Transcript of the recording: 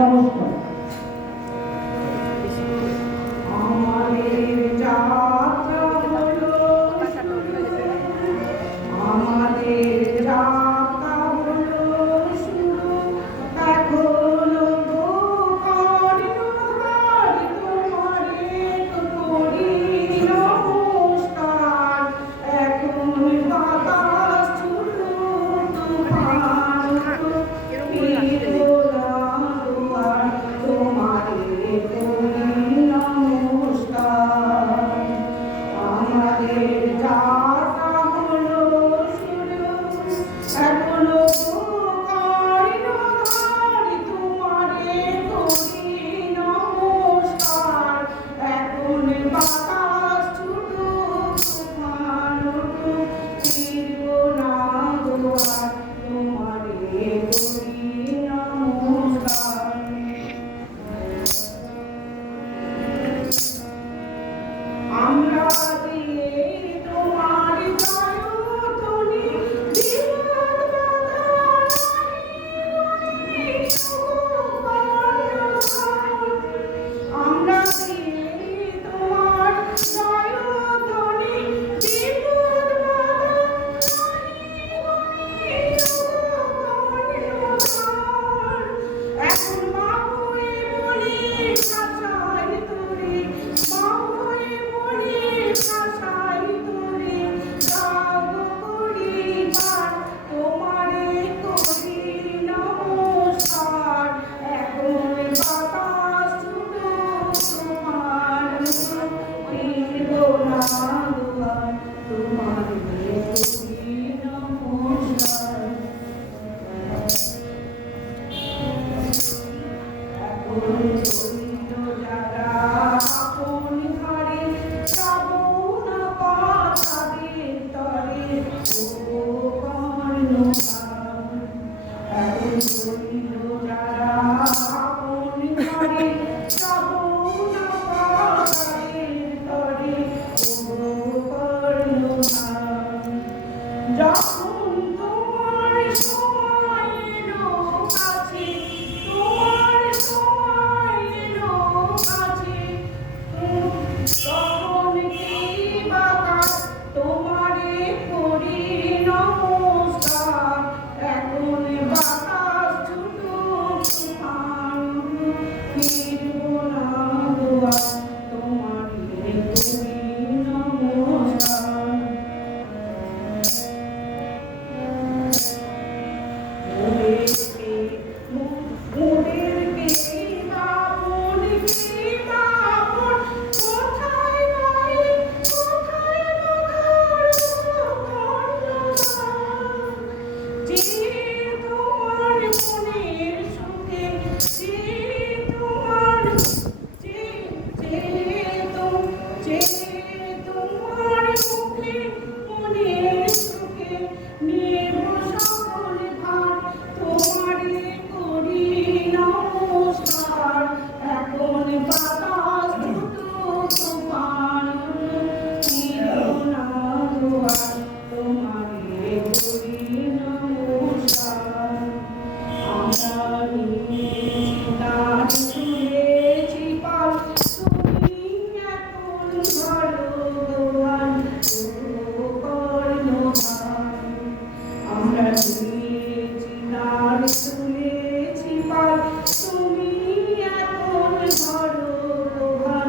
নমস্কার। আমাদের যাত্রা হলো আমাদের যাত্রা হলো শুরু, এখনো গোপালধারী তোমারে তো করি নমস্কার। এখন বাতাস ছুটো তুফান তোমারে করি নমস্কার। আমাদের যাত্রা হলো শুরু, এখনো গোপালধারী তোমারে করি নমস্কার। এখন বাতাস ছুটো তুফান ফিরব না দুয়ার, তোমারে করি নমস্কার। আমরা দিয়ে তোমার জয়ধ্বনি বিপদ আমরা দিয়ে তোমার জয়ধ্বনি বিপদ এখন মা হয়ে বলি ভাষায় তোরে, মা হয়ে বলি ভাষায় তোরে, রাগ করি বার তোমারে করি নমস্কার। এখন বাতাস ছুটো তোমার ফিরব না দুয়ার, তোমারে করি নমস্কার। আপন ঘরে যাব না পাতাদের তরে, ও কর্ণধার। এখন করিল যারা আপন ঘরে যাব না পাতাদের তরে, ও কর্ণধার। যখন তোমার সময় এলো কাছে, তোমার সময় এলো কাছে, তখন কি বাতাস তোমারে করি নমস্কার। এখন বাতাস ছুটো তুফান ফিরব না দুয়ার, তোমারে করি নমস্কার। এখন বাতাস ছুটো তুফান ফিরব না দুয়ার, তোমারে করি নমস্কার। আমরা নিয়ে তুলেছি পাল, তুমি এখন ধরো দোয়ার, ও কর্ণধার। আমরা তুলেছি পাল, তুমি এখন ধরো দোয়ার,